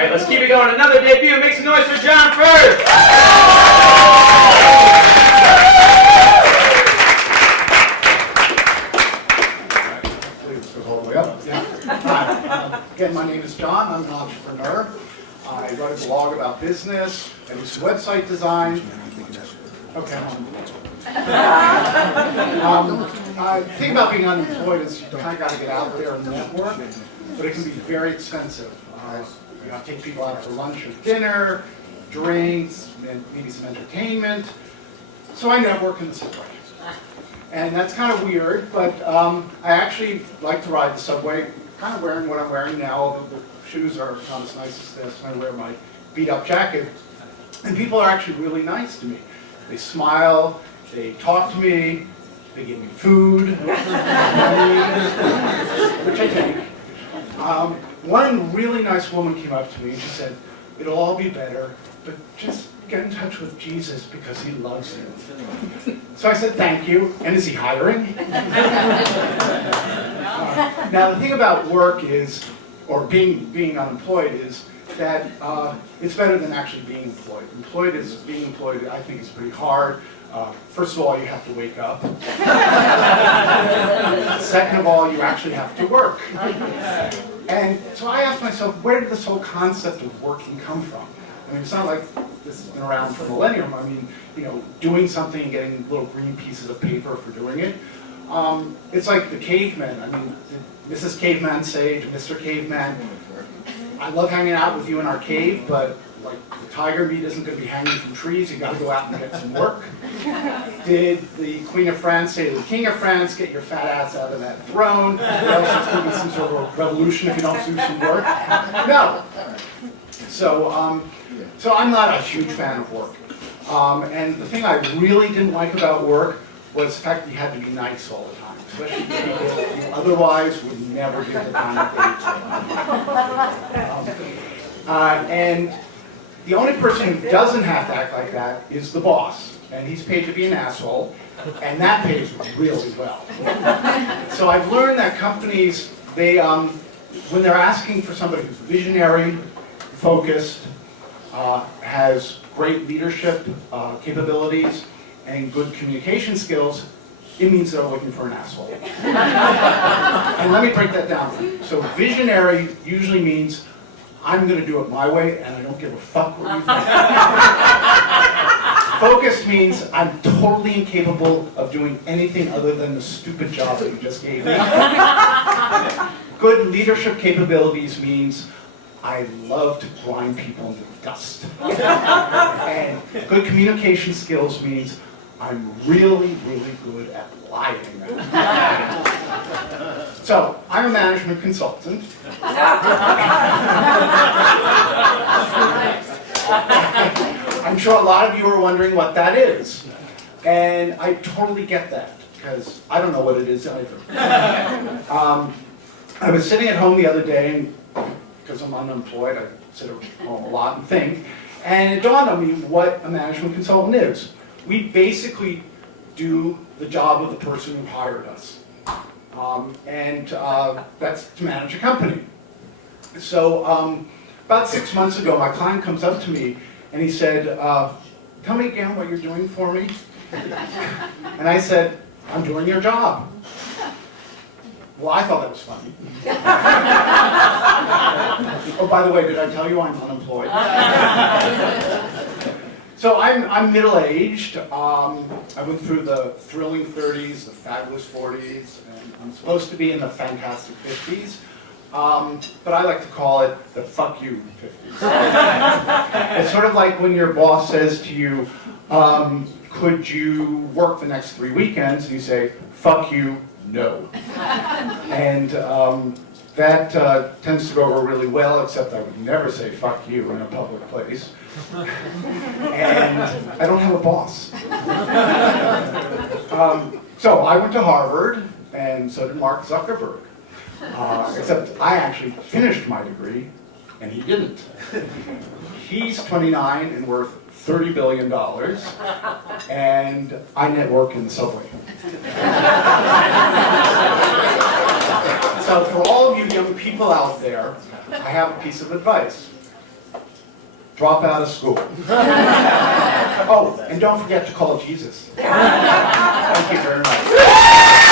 right, let's keep it going. Another debut. Make some noise for John Furth. Hi, again, my name is John. I'm an entrepreneur. I write a blog about business. I do some website design. Okay. The thing about being unemployed is you kind of got to get out there and network, but it can be very expensive. You have to take people out for lunch or dinner, drinks, and maybe some entertainment. So I network in the subway. And that's kind of weird, but I actually like to ride the subway, kind of wearing what I'm wearing now. The shoes are not as nice as this, and I wear my beat-up jacket. And people are actually really nice to me. They smile, they talk to me, they give me food, which I take. One really nice woman came up to me and she said, "It'll all be better, but just get in touch with Jesus because he loves you." So I said, "Thank you." And is he hiring? Now the thing about work is, or being unemployed is that it's better than actually being employed. Being employed, I think, is pretty hard. First of all, you have to wake up. Second of all, you actually have to work. And so I asked myself, where did this whole concept of working come from? I mean, it's not like this has been around for a millennium. I mean, you know, doing something and getting little green pieces of paper for doing it. It's like the cavemen. I mean, did Mrs. Caveman say to Mr. Caveman, "I love hanging out with you in our cave, but like the tiger meat isn't going to be hanging from trees. You got to go out and get some work." Did the Queen of France say to the King of France, "Get your fat ass out of that throne, or else it's going to be some sort of a revolution if you don't do some work"? No. So I'm not a huge fan of work. And the thing I really didn't like about work was the fact that you had to be nice all the time, especially to people you otherwise would never give the time of day to. And the only person who doesn't have to act like that is the boss. And he's paid to be an asshole, and that pays really well. So I've learned that companies, they, when they're asking for somebody who's visionary, focused, has great leadership capabilities, and good communication skills, it means they're looking for an asshole. And let me break that down for you. So visionary usually means I'm going to do it my way, and I don't give a fuck what you think. Focused means I'm totally incapable of doing anything other than the stupid job that you just gave me. Good leadership capabilities means I love to grind people into dust. And good communication skills means I'm really, really good at lying. So, I'm a management consultant. I'm sure a lot of you are wondering what that is. And I totally get that, because I don't know what it is either. I was sitting at home the other day, and because I'm unemployed, I sit at home a lot and think, and it dawned on me what a management consultant is. We basically do the job of the person who hired us. That's to manage a company. So about 6 months ago, my client comes up to me and he said, "Tell me again what you're doing for me." And I said, "I'm doing your job." Well, I thought that was funny. Oh, by the way, did I tell you I'm unemployed? So I'm middle-aged. I went through the thrilling 30s, the fabulous 40s, and I'm supposed to be in the fantastic 50s. But I like to call it the fuck you 50s. It's sort of like when your boss says to you, "Could you work the next 3 weekends?" And you say, "Fuck you, no." And that tends to go over really well, except I would never say "fuck you" in a public place. And I don't have a boss. So I went to Harvard, and so did Mark Zuckerberg. Except I actually finished my degree, and he didn't. He's 29 and worth $30 billion, and I network in the subway. So for all of you young people out there, I have a piece of advice. drop out of school. Oh, and don't forget to call Jesus. Thank you very much.